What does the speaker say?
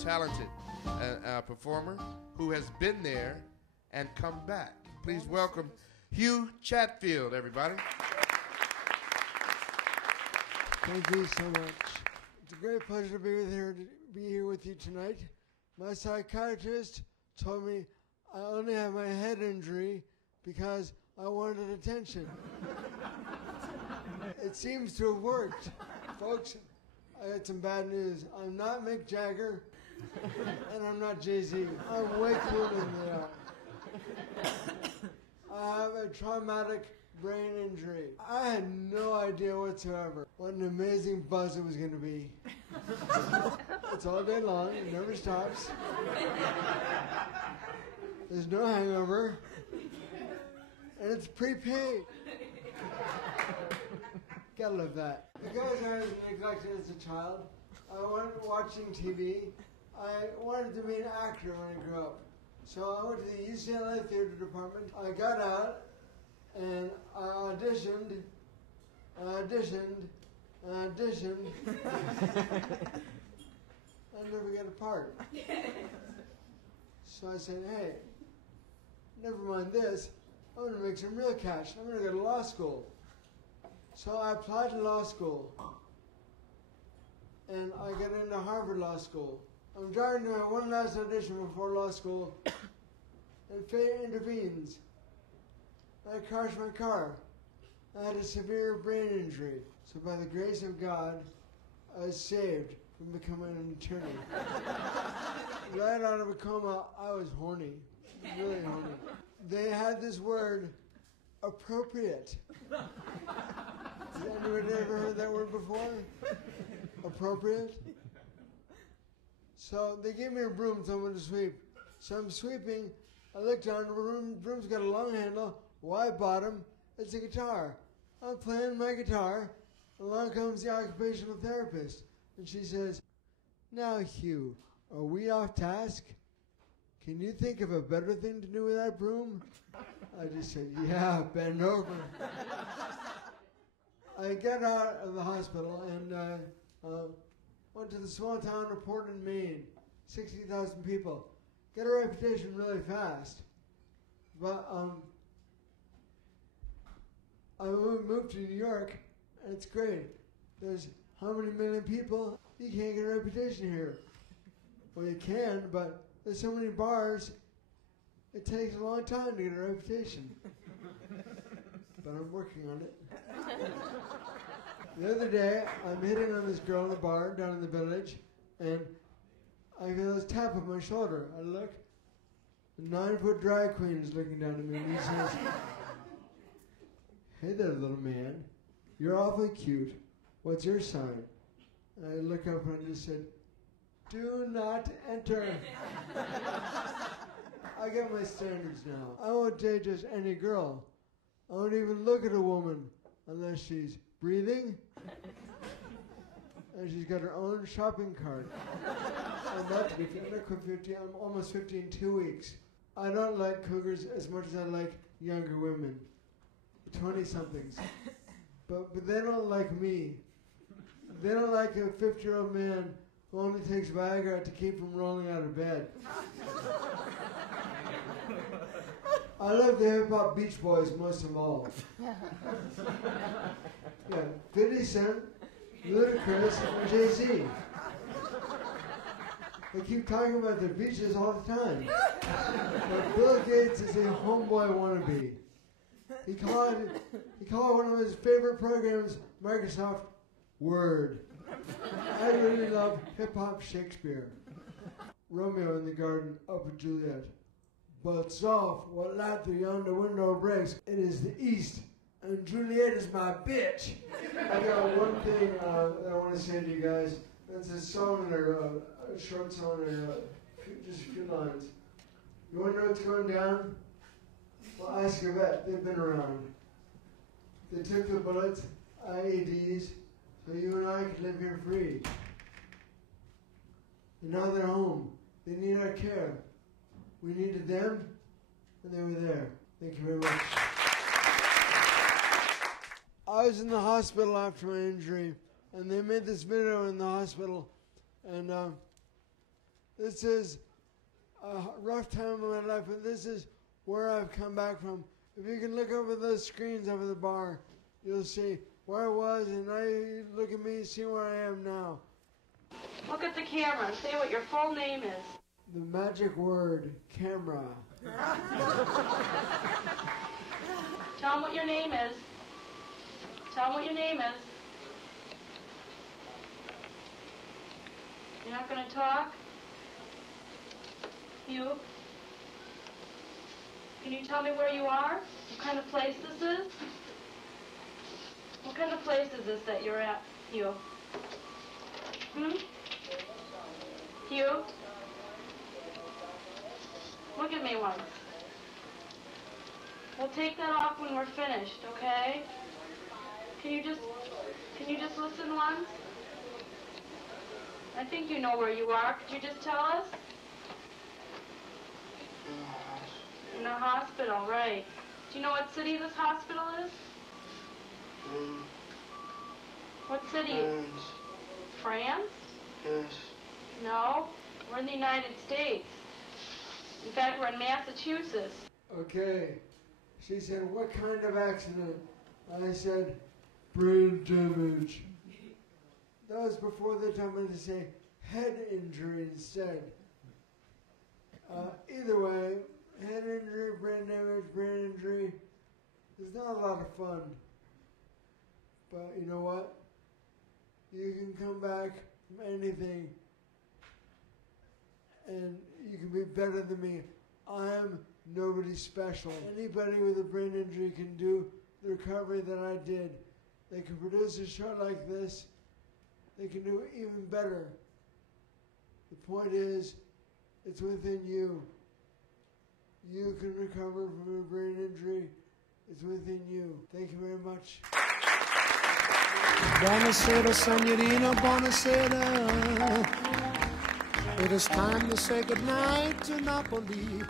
talented performer who has been there and come back. Please welcome Hugh Chatfield, everybody. Thank you so much. It's a great pleasure to be here with you tonight. My psychiatrist told me I only have my head injury because I wanted attention. It seems to have worked. Folks, I got some bad news. I'm not Mick Jagger, and I'm not Jay-Z. I'm way cooler than they are. I have a traumatic brain injury. I had no idea whatsoever what an amazing buzz it was going to be. It's all day long. It never stops. There's no hangover. And it's prepaid. Gotta love that. Because I was neglected as a child, I wanted watching TV. I wanted to be an actor when I grew up. So I went to the UCLA theater department. I got out and I auditioned. I never got a part. So I said, hey, never mind this. I'm going to make some real cash. I'm going to go to law school. So I applied to law school. And I got into Harvard Law School. I'm driving to my one last audition before law school. And fate intervenes. I crashed my car. I had a severe brain injury. So by the grace of God, I was saved from becoming an attorney. Right out of a coma, I was horny. Really horny. They had this word, appropriate. Has anybody ever heard that word before? Appropriate? So they gave me a broom, so I'm going to sweep. So I'm sweeping. I look down, the broom's got a long handle, wide bottom. It's a guitar. I'm playing my guitar. Along comes the occupational therapist. And she says, now, Hugh, are we off task? Can you think of a better thing to do with that broom? I just said, yeah, bend over. I got out of the hospital and went to the small town of Portland, Maine. 60,000 people. Got a reputation really fast. But I moved to New York, and it's great. There's how many million people? You can't get a reputation here. Well, you can, but there's so many bars, it takes a long time to get a reputation. But I'm working on it. The other day, I'm hitting on this girl in a bar down in the village, and I feel this tap on my shoulder. I look, a 9-foot drag queen is looking down at me, and he says, hey there, little man. You're awfully cute. What's your sign? And I look up and I just said, do not enter. I got my standards now. I won't date just any girl. I won't even look at a woman unless she's breathing and she's got her own shopping cart. I'm about to be 50. I'm almost 50 in 2 weeks. I don't like cougars as much as I like younger women, 20-somethings. But they don't like me. They don't like a 50-year-old man who only takes Viagra to keep from rolling out of bed. I love the hip-hop Beach Boys most of all. Yeah, 50 Cent, Ludacris, and Jay-Z. They keep talking about their beaches all the time. But Bill Gates is a homeboy wannabe. He called one of his favorite programs Microsoft Word. I really love hip-hop Shakespeare. Romeo in the garden, up with Juliet. But soft, what light through yonder window breaks, it is the east, and Juliet is my bitch. I got one thing I want to say to you guys. It's a song there, a short song there, just a few lines. You want to know what's going down? Well, ask your vet. They've been around. They took the bullets, IEDs, so you and I can live here free. And now they're home. They need our care. We needed them, and they were there. Thank you very much. I was in the hospital after my injury, and they made this video in the hospital, and This is a rough time in my life, but this is where I've come back from. If you can look over those screens over the bar, you'll see where I was, and now you look at me, see where I am now. Look at the camera and say what your full name is. The magic word, camera. Tell them what your name is. Tell them what your name is. You're not going to talk? Hugh? Can you tell me where you are? What kind of place this is? What kind of place is this that you're at, Hugh? Hugh? Look at me once. We'll take that off when we're finished, okay? Can you just listen once? I think you know where you are. Could you just tell us? In the hospital, right. Do you know what city this hospital is? What city? France? Yes. No, we're in the United States. In fact, we're in Massachusetts. Okay. She said, what kind of accident? I said, brain damage. That was before they told me to say head injury instead. Either way, head injury, brain damage, brain injury, it's not a lot of fun. But you know what? You can come back from anything and you can be better than me. I am nobody special. Anybody with a brain injury can do the recovery that I did. They can produce a show like this. They can do even better. The point is, it's within you. You can recover from a brain injury. It's within you. Thank you very much. Buonasera, signorina, buonasera. It is time to say goodnight to Napoli.